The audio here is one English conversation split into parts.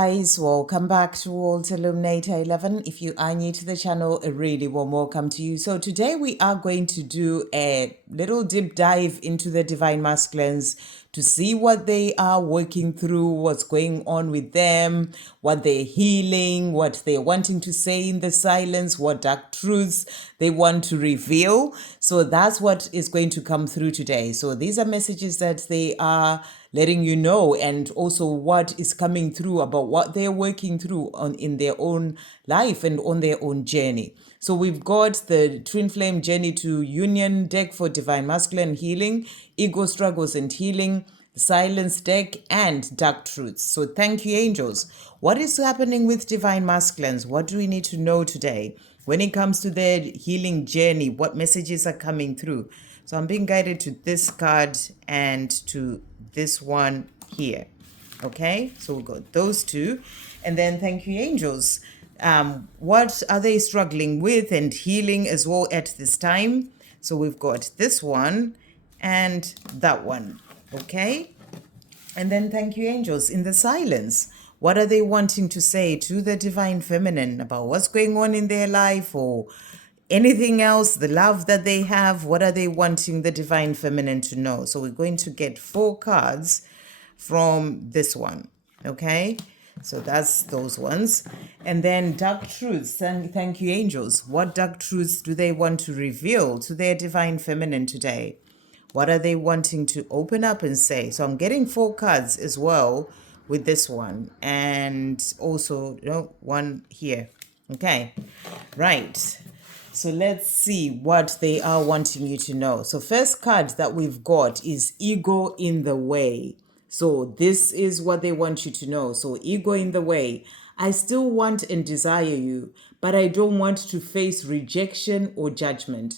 Guys, welcome back to Illuminator11. If you are new to the channel, a really warm welcome to you. So today we are going to do a little deep dive into the divine masculines to see what they are working through, what's going on with them, what they're healing, what they're wanting to say in the silence, what dark truths they want to reveal. So that's what is going to come through today. So these are messages that they are letting you know, and also what is coming through about what they're working through on in their own life and on their own journey. So we've got the twin flame journey to union deck for divine masculine healing, ego struggles and healing, silence deck, and dark truths. So thank you, angels. What is happening with divine masculines? What do we need to know today when it comes to their healing journey? What messages are coming through? So I'm being guided to this card and to this one here. Okay, so we've got those two. And then thank you, angels. What are they struggling with and healing as well at this time? So we've got this one and that one. Okay, and then thank you, angels. In the silence, what are they wanting to say to the divine feminine about what's going on in their life or anything else, the love that they have? What are they wanting the divine feminine to know? So we're going to get 4 cards from this one. Okay, so that's those ones. And then dark truths. Thank you, angels. What dark truths do they want to reveal to their divine feminine today? What are they wanting to open up and say? So I'm getting 4 cards as well with this one, and also one here. Okay, right. So let's see what they are wanting you to know. So first card that we've got is ego in the way. So this is what they want you to know. So ego in the way. I still want and desire you, but I don't want to face rejection or judgment.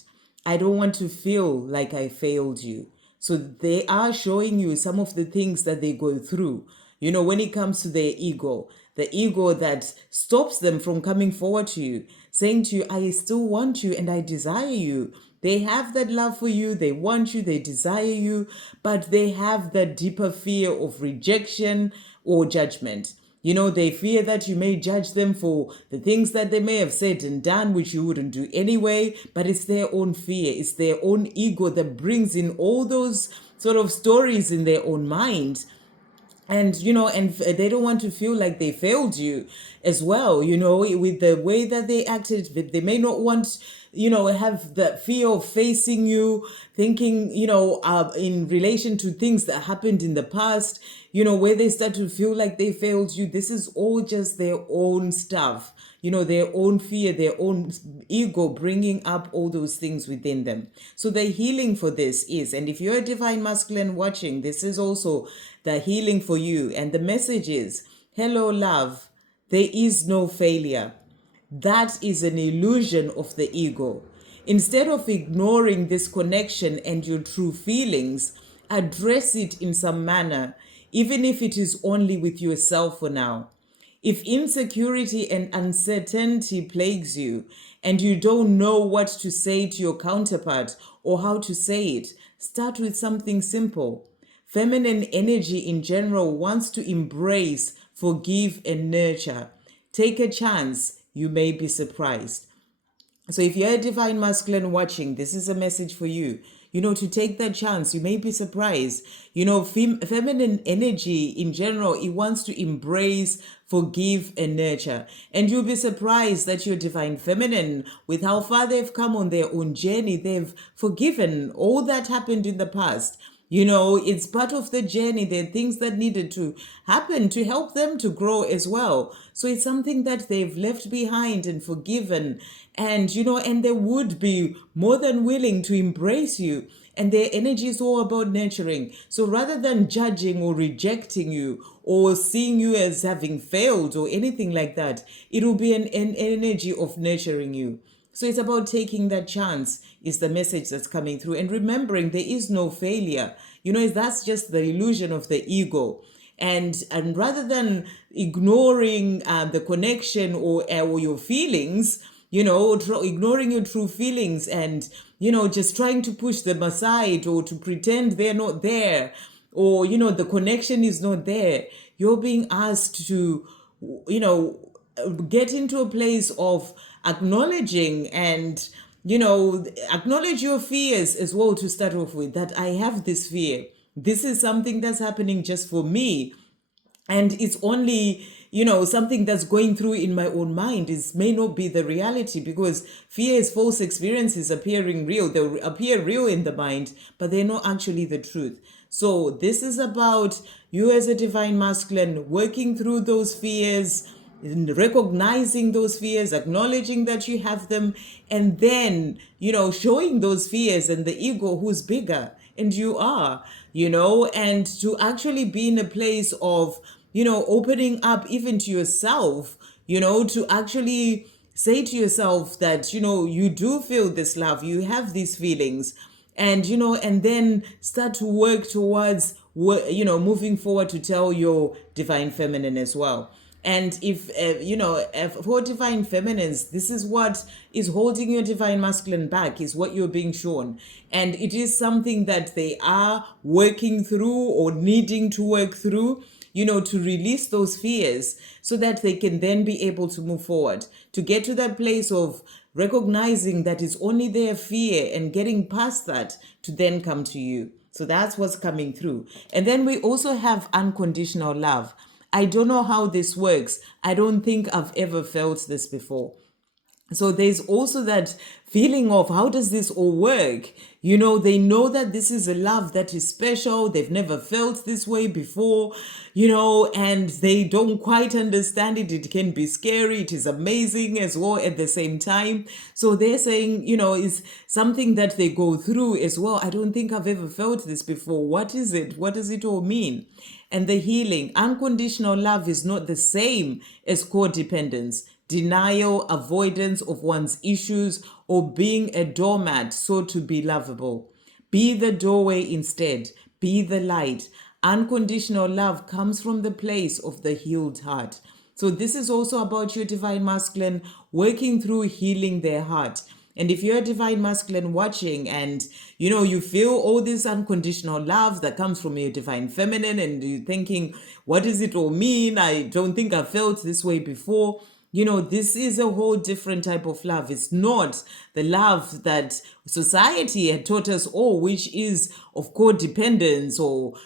I don't want to feel like I failed you. So they are showing you some of the things that they go through. You know, when it comes to their ego, the ego that stops them from coming forward to you, saying to you, I still want you and I desire you. They have that love for you, they want you, they desire you, but they have that deeper fear of rejection or judgment. You know, they fear that you may judge them for the things that they may have said and done, which you wouldn't do anyway, but it's their own fear. It's their own ego that brings in all those sort of stories in their own mind. And they don't want to feel like they failed you as well, with the way that they acted. They may not want, have the fear of facing you, thinking, in relation to things that happened in the past, where they start to feel like they failed you. This is all just their own stuff, their own fear, their own ego bringing up all those things within them. So the healing for this is, and if you're a divine masculine watching, this is also the healing for you. And the message is, hello, love. There is no failure. That is an illusion of the ego. Instead of ignoring this connection and your true feelings, address it in some manner, even if it is only with yourself for now. If insecurity and uncertainty plagues you and you don't know what to say to your counterpart or how to say it, start with something simple. Feminine energy in general wants to embrace, forgive, and nurture. Take a chance. You may be surprised. So if you're a divine masculine watching, this is a message for you. To take that chance. You may be surprised. Feminine energy in general, it wants to embrace, forgive, and nurture. And you'll be surprised that your divine feminine, with how far they've come on their own journey, they've forgiven all that happened in the past. It's part of the journey. There are things that needed to happen to help them to grow as well. So it's something that they've left behind and forgiven. And, and they would be more than willing to embrace you. And their energy is all about nurturing. So rather than judging or rejecting you or seeing you as having failed or anything like that, it will be an energy of nurturing you. So it's about taking that chance is the message that's coming through. And remembering there is no failure. That's just the illusion of the ego. And rather than ignoring the connection or your feelings, ignoring your true feelings and, just trying to push them aside or to pretend they're not there or, the connection is not there, you're being asked to get into a place of acknowledging and acknowledge your fears as well, to start off with, that I have this fear. This is something that's happening just for me, and it's only something that's going through in my own mind. It may not be the reality, because fear is false experiences appearing real. They appear real in the mind, but they're not actually the truth. So this is about you as a divine masculine working through those fears, recognizing those fears, acknowledging that you have them, and then showing those fears and the ego who's bigger, and you are, and to actually be in a place of opening up even to yourself, to actually say to yourself that you do feel this love, you have these feelings, and and then start to work towards moving forward to tell your divine feminine as well. And if for divine feminines, this is what is holding your divine masculine back, is what you're being shown. And it is something that they are working through or needing to work through, to release those fears, so that they can then be able to move forward, to get to that place of recognizing that it's only their fear and getting past that to then come to you. So that's what's coming through. And then we also have unconditional love. I don't know how this works. I don't think I've ever felt this before. So there's also that feeling of, how does this all work? They know that this is a love that is special. They've never felt this way before, and they don't quite understand it. It can be scary. It is amazing as well at the same time. So they're saying, it's something that they go through as well. I don't think I've ever felt this before. What is it? What does it all mean? And the healing. Unconditional love is not the same as codependence, denial, avoidance of one's issues, or being a doormat so to be lovable. Be the doorway instead. Be the light. Unconditional love comes from the place of the healed heart. So this is also about your divine masculine working through healing their heart. And if you're a divine masculine watching, and you feel all this unconditional love that comes from your divine feminine, and you're thinking, what does it all mean? I don't think I felt this way before. This is a whole different type of love. It's not the love that society had taught us all, which is of codependence, or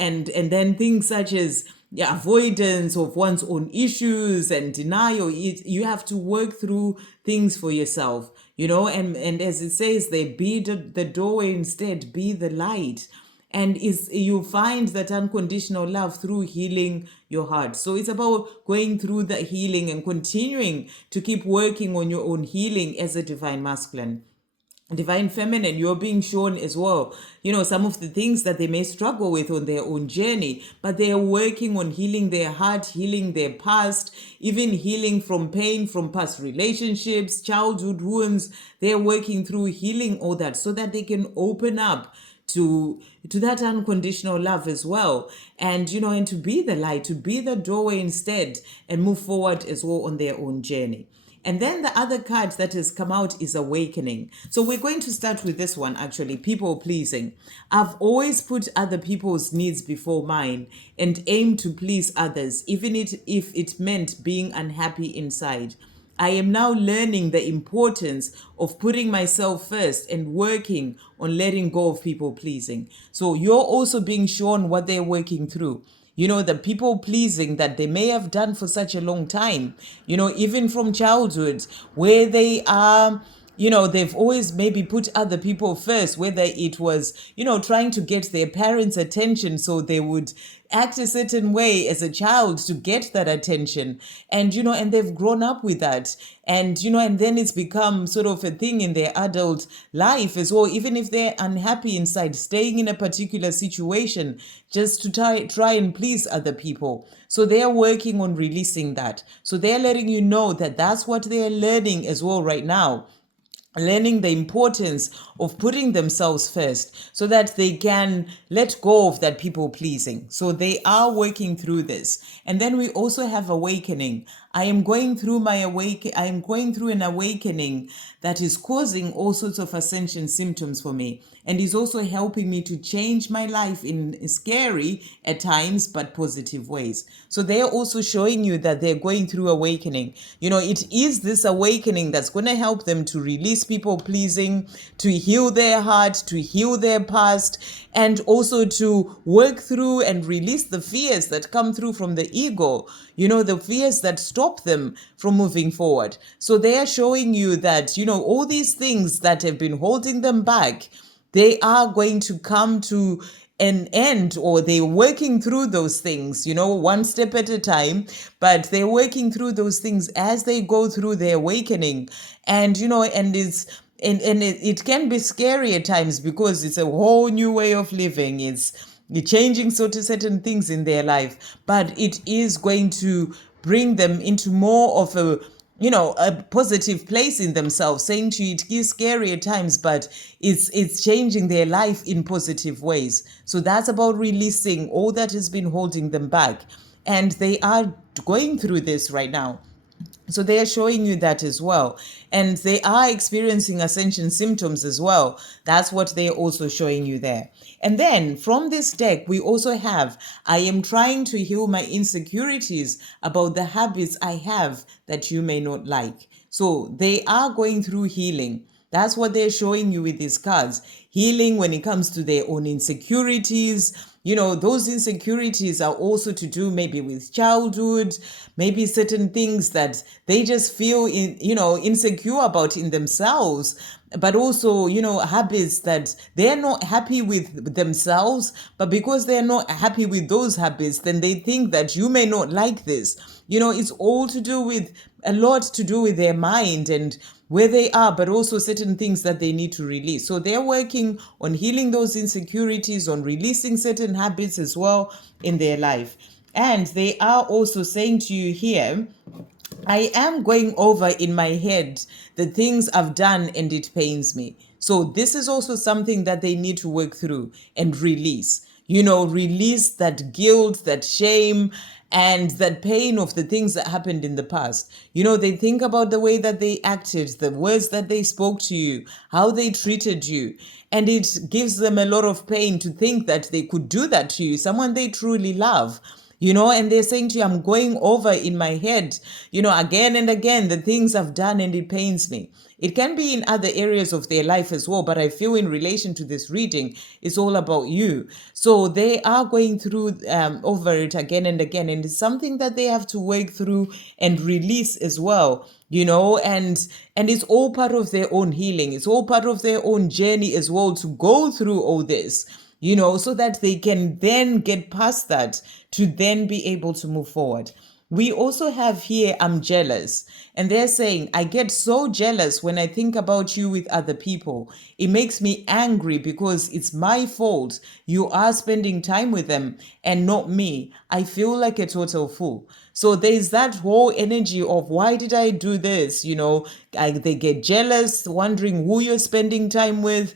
and then things such as avoidance of one's own issues and denial. You have to work through things for yourself, and as it says, they be the doorway instead, be the light. And you find that unconditional love through healing your heart. So it's about going through the healing and continuing to keep working on your own healing as a divine masculine. Divine feminine, you're being shown as well, some of the things that they may struggle with on their own journey, but they are working on healing their heart, healing their past, even healing from pain from past relationships, childhood wounds. They're working through healing all that, so that they can open up to that unconditional love as well, and and to be the light, to be the doorway instead, and move forward as well on their own journey. And then the other card that has come out is awakening. So we're going to start with this one, actually, people pleasing. I've always put other people's needs before mine and aimed to please others, even if it meant being unhappy inside. I am now learning the importance of putting myself first and working on letting go of people pleasing. So you're also being shown what they're working through. The people pleasing that they may have done for such a long time, even from childhood, where they are, they've always maybe put other people first, whether it was, trying to get their parents' attention so they would act a certain way as a child to get that attention. And, and they've grown up with that. And, and then it's become sort of a thing in their adult life as well, even if they're unhappy inside, staying in a particular situation just to try and please other people. So they're working on releasing that. So they're letting you know that that's what they're learning as well right now. learning the importance of putting themselves first so that they can let go of that people pleasing. So they are working through this. And then we also have awakening. I am going through an awakening that is causing all sorts of ascension symptoms for me, and is also helping me to change my life in scary at times but positive ways. So they're also showing you that they're going through awakening. It is this awakening that's going to help them to release people pleasing, to heal their heart, to heal their past, and also to work through and release the fears that come through from the ego, the fears that stop them from moving forward. So they are showing you that, all these things that have been holding them back, they are going to come to an end, or they're working through those things, one step at a time, but they're working through those things as they go through their awakening. And, and it can be scary at times because it's a whole new way of living. It's changing certain things in their life, but it is going to bring them into more of a positive place in themselves. Saying to you, it is scary at times, but it's changing their life in positive ways. So that's about releasing all that has been holding them back, and they are going through this right now. So they are showing you that as well. And they are experiencing ascension symptoms as well. That's what they're also showing you there. And then from this deck, we also have, I am trying to heal my insecurities about the habits I have that you may not like. So they are going through healing. That's what they're showing you with these cards. Healing when it comes to their own insecurities. Those insecurities are also to do maybe with childhood, maybe certain things that they just feel insecure about in themselves, but also, habits that they're not happy with themselves, but because they're not happy with those habits, then they think that you may not like this. It's all to do with a lot to do with their mind and where they are, but also certain things that they need to release. So they're working on healing those insecurities, on releasing certain habits as well in their life. And they are also saying to you here, I am going over in my head the things I've done and it pains me. So this is also something that they need to work through and release. Release that guilt, that shame, and that pain of the things that happened in the past. They think about the way that they acted, the words that they spoke to you, how they treated you. And it gives them a lot of pain to think that they could do that to you, someone they truly love. And they're saying to you, I'm going over in my head, again and again, the things I've done and it pains me. It can be in other areas of their life as well, but I feel in relation to this reading, it's all about you. So they are going through over it again and again, and it's something that they have to work through and release as well. And it's all part of their own healing. It's all part of their own journey as well to go through all this. So that they can then get past that to then be able to move forward. We also have here, I'm jealous. And they're saying, I get so jealous when I think about you with other people. It makes me angry because it's my fault. You are spending time with them and not me. I feel like a total fool. So there's that whole energy of, why did I do this? They get jealous, wondering who you're spending time with.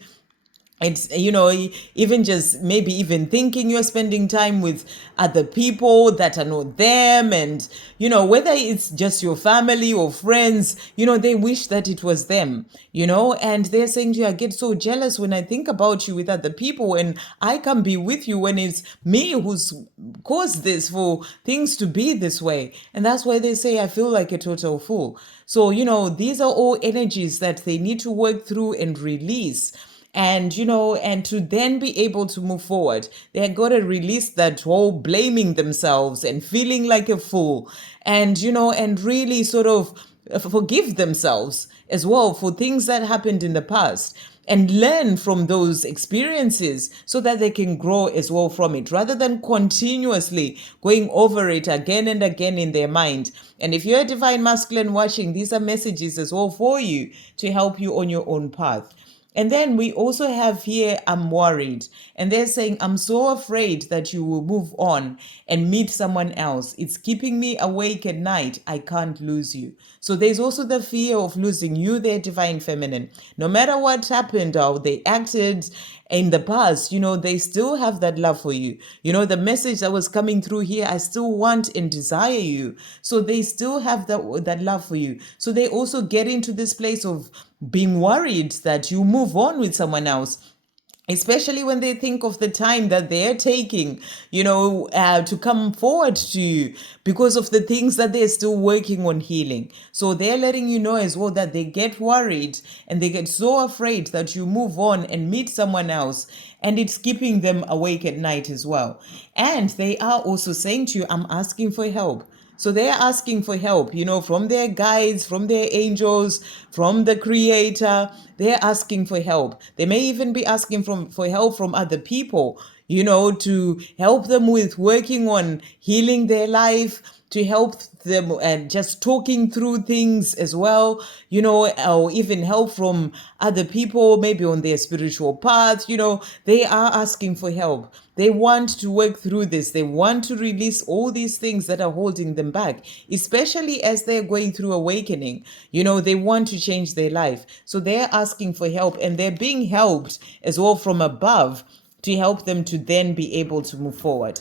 It's, even just maybe even thinking you're spending time with other people that are not them. And, whether it's just your family or friends, they wish that it was them, and they're saying to you, I get so jealous when I think about you with other people and I can't be with you when it's me who's caused this, for things to be this way. And that's why they say, I feel like a total fool. So, these are all energies that they need to work through and release. And and to then be able to move forward, they got to release that whole blaming themselves and feeling like a fool, and and really sort of forgive themselves as well for things that happened in the past, and learn from those experiences so that they can grow as well from it, rather than continuously going over it again and again in their mind. And if you're a divine masculine watching, these are messages as well for you to help you on your own path. And then we also have here, I'm worried. And they're saying, I'm so afraid that you will move on and meet someone else. It's keeping me awake at night. I can't lose you. So there's also the fear of losing you, their divine feminine. No matter what happened, how they acted in the past, they still have that love for you. The message that was coming through here, I still want and desire you. So they still have that love for you. So they also get into this place of being worried that you move on with someone else, especially when they think of the time that they're taking, to come forward to you because of the things that they're still working on healing. So they're letting you know as well that they get worried and they get so afraid that you move on and meet someone else, and it's keeping them awake at night as well. And they are also saying to you, I'm asking for help. So they're asking for help, from their guides, from their angels, from the creator. They're asking for help. They may even be asking for help from other people, to help them with working on healing their life, to help them and just talking through things as well, or even help from other people, maybe on their spiritual path. They are asking for help. They want to work through this. They want to release all these things that are holding them back, especially as they're going through awakening. They want to change their life. So they're asking for help, and they're being helped as well from above to help them to then be able to move forward.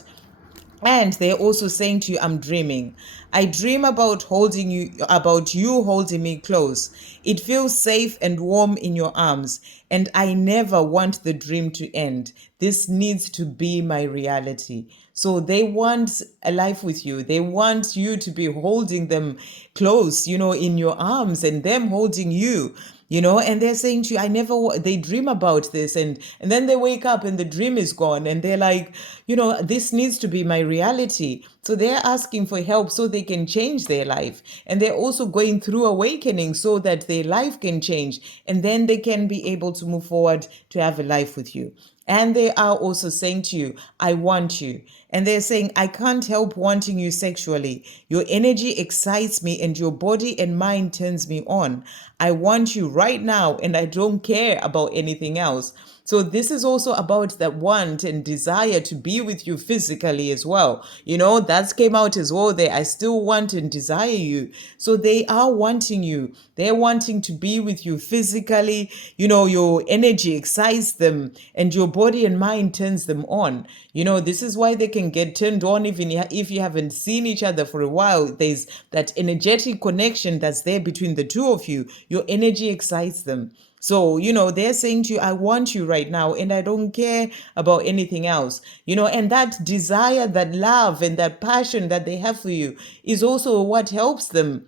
And they're also saying to you, I'm dreaming. I dream about you holding me close. It feels safe and warm in your arms, and I never want the dream to end. This needs to be my reality. So they want a life with you. They want you to be holding them close, in your arms, and them holding you. And they're saying to you, they dream about this, and then they wake up and the dream is gone, and they're like, this needs to be my reality. So they're asking for help so they can change their life, and they're also going through awakening so that their life can change, and then they can be able to move forward to have a life with you. And they are also saying to you, I want you. And they're saying, I can't help wanting you sexually. Your energy excites me and your body and mind turns me on. I want you right now and I don't care about anything else. So this is also about that want and desire to be with you physically as well. That came out as well there. I still want and desire you. So they are wanting you. They're wanting to be with you physically. Your energy excites them and your body and mind turns them on. This is why they can get turned on even if you haven't seen each other for a while. There's that energetic connection that's there between the two of you. Your energy excites them. So, they're saying to you, I want you right now and I don't care about anything else. And that desire, that love and that passion that they have for you is also what helps them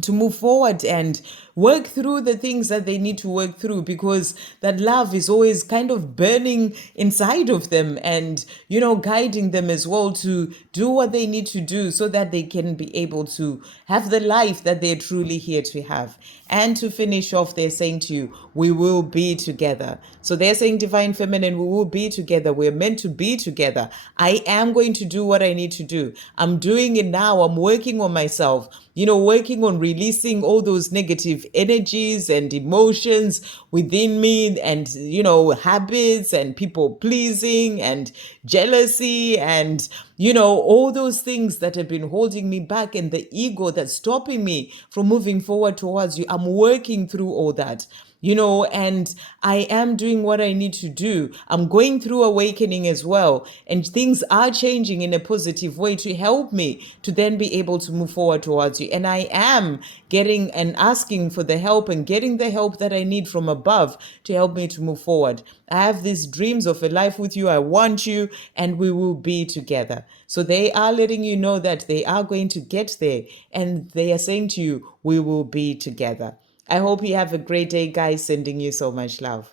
to move forward and work through the things that they need to work through, because that love is always kind of burning inside of them and, guiding them as well to do what they need to do so that they can be able to have the life that they're truly here to have. And to finish off, they're saying to you, we will be together. So they're saying, Divine Feminine, we will be together. We're meant to be together. I am going to do what I need to do. I'm doing it now. I'm working on myself, working on releasing all those negative energies and emotions within me and, habits and people pleasing and jealousy and, all those things that have been holding me back and the ego that's stopping me from moving forward towards you. I'm working through all that. And I am doing what I need to do. I'm going through awakening as well. And things are changing in a positive way to help me to then be able to move forward towards you. And I am getting and asking for the help and getting the help that I need from above to help me to move forward. I have these dreams of a life with you. I want you, and we will be together. So they are letting you know that they are going to get there. And they are saying to you, we will be together. I hope you have a great day, guys. Sending you so much love.